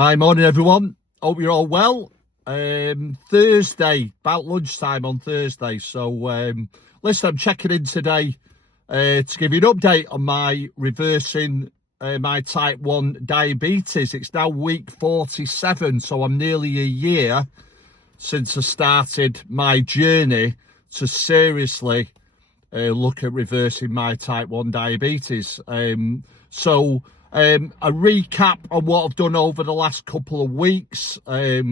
Hi, morning everyone. Hope you're all well. Thursday, about lunchtime on Thursday. So, listen, I'm checking in today to give you an update on my reversing my type 1 diabetes. It's now week 47, so I'm nearly a year since I started my journey to seriously look at reversing my type 1 diabetes. A recap on what I've done over the last couple of weeks. I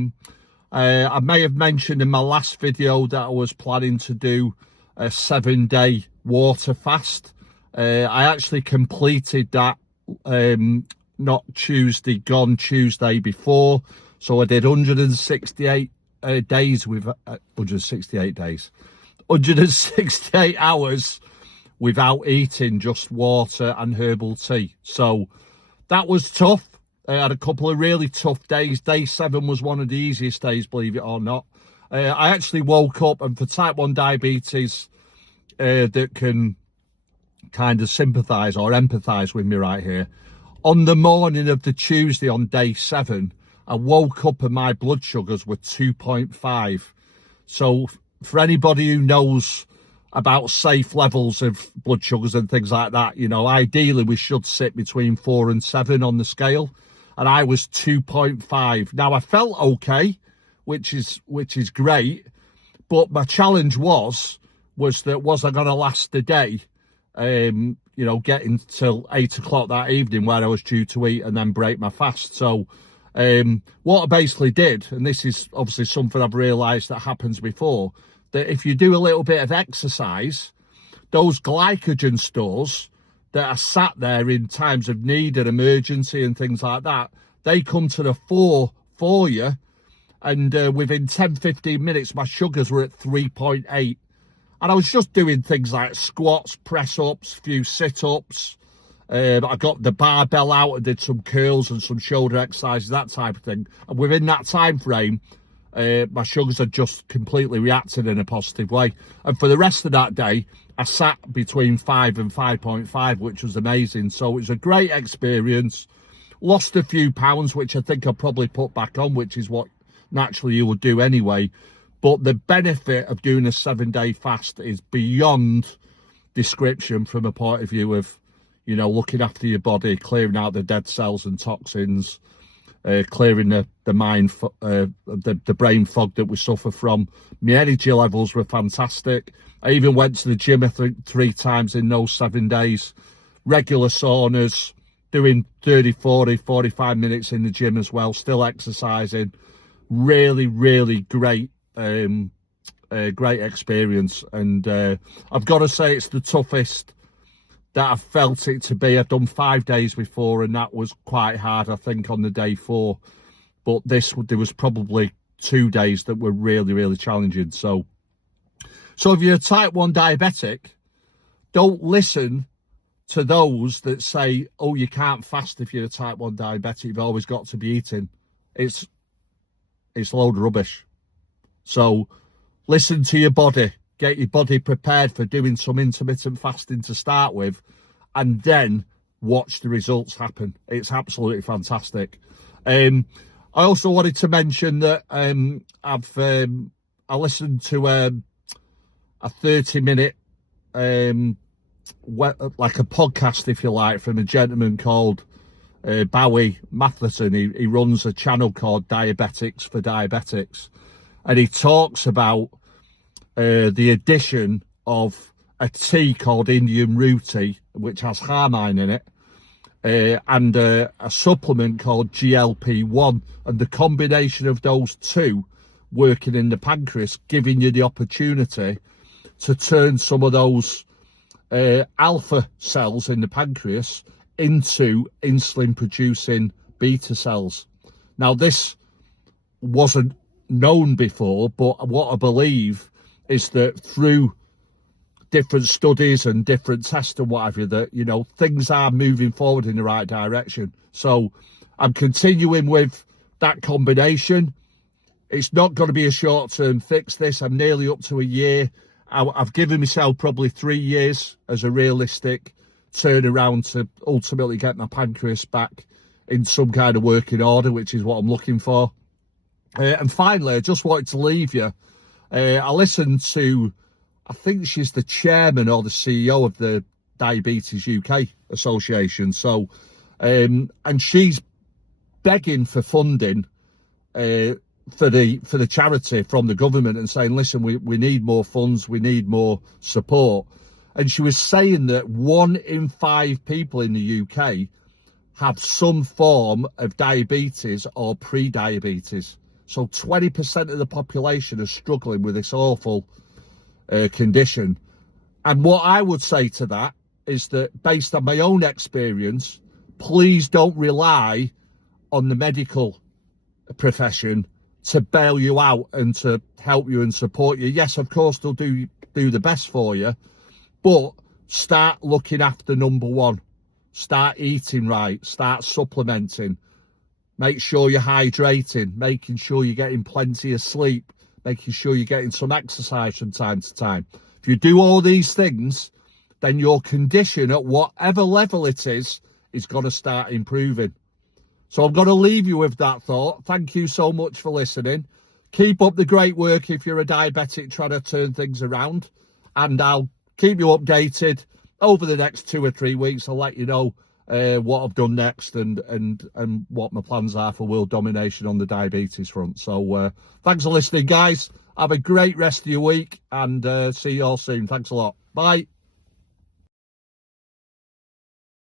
may have mentioned in my last video that I was planning to do a 7-day water fast. I actually completed that not Tuesday gone, Tuesday before. So I did 168 days with 168 hours without eating, just water and herbal tea. So that was tough. I had a couple of really tough days. Day 7 was one of the easiest days, believe it or not. I actually woke up, and for type 1 diabetes that can kind of sympathise or empathise with me right here, on the morning of the Tuesday on day 7, I woke up and my blood sugars were 2.5. So for anybody who knows about safe levels of blood sugars and things like that, you know, ideally we should sit between 4 and 7 on the scale, and I was 2.5. Now I felt okay, which is great, but my challenge was that was I going to last the day, you know, getting till 8 o'clock that evening where I was due to eat and then break my fast. So what I basically did, and this is obviously something I've realised that happens before, that if you do a little bit of exercise, those glycogen stores that are sat there in times of need and emergency and things like that, they come to the fore for you. And within 10-15 minutes, my sugars were at 3.8. And I was just doing things like squats, press-ups, a few sit-ups. I got the barbell out and did some curls and some shoulder exercises, that type of thing. And within that time frame, my sugars had just completely reacted in a positive way. And for the rest of that day, I sat between 5 and 5.5, which was amazing. So it was a great experience. Lost a few pounds, which I think I'll probably put back on, which is what naturally you would do anyway. But the benefit of doing a 7-day fast is beyond description from a point of view of, you know, looking after your body, clearing out the dead cells and toxins, clearing the mind, the brain fog that we suffer from. My energy levels were fantastic. I even went to the gym, I think, 3 times in those 7 days. Regular saunas, doing 30, 40, 45 minutes in the gym as well, still exercising. Really, really great, great experience. And I've got to say it's the toughest that I've felt it to be. I've done 5 days before, and that was quite hard, I think, on the day 4. But there was probably 2 days that were really, really challenging. So if you're a type 1 diabetic, don't listen to those that say, oh, you can't fast if you're a type 1 diabetic, you've always got to be eating. It's a load of rubbish. So listen to your body. Get your body prepared for doing some intermittent fasting to start with, and then watch the results happen. It's absolutely fantastic. I also wanted to mention that I listened to a 30-minute like a podcast, if you like, from a gentleman called Bowie Matheson. He runs a channel called Diabetics for Diabetics, and he talks about the addition of a tea called Indian Rooty, which has harmine in it, and a supplement called GLP-1, and the combination of those two working in the pancreas, giving you the opportunity to turn some of those alpha cells in the pancreas into insulin-producing beta cells. Now, this wasn't known before, but what I believe is that through different studies and different tests and whatever, that, you know, things are moving forward in the right direction. So I'm continuing with that combination. It's not going to be a short-term fix, this. I'm nearly up to a year. I've given myself probably 3 years as a realistic turnaround to ultimately get my pancreas back in some kind of working order, which is what I'm looking for. And finally, I just wanted to leave you. I listened to, I think she's the chairman or the CEO of the Diabetes UK Association. So, and she's begging for funding for the charity from the government and saying, listen, we need more funds, we need more support. And she was saying that 1 in 5 people in the UK have some form of diabetes or pre-diabetes. So 20% of the population are struggling with this awful condition. And what I would say to that is that, based on my own experience, please don't rely on the medical profession to bail you out and to help you and support you. Yes, of course, they'll do the best for you, but start looking after number one. Start eating right, start supplementing. Make sure you're hydrating, making sure you're getting plenty of sleep, making sure you're getting some exercise from time to time. If you do all these things, then your condition at whatever level it is going to start improving. So I'm going to leave you with that thought. Thank you so much for listening. Keep up the great work if you're a diabetic trying to turn things around. And I'll keep you updated over the next 2 or 3 weeks. I'll let you know what I've done next and what my plans are for world domination on the diabetes front. So thanks for listening, guys. Have a great rest of your week, and see you all soon. Thanks a lot. Bye.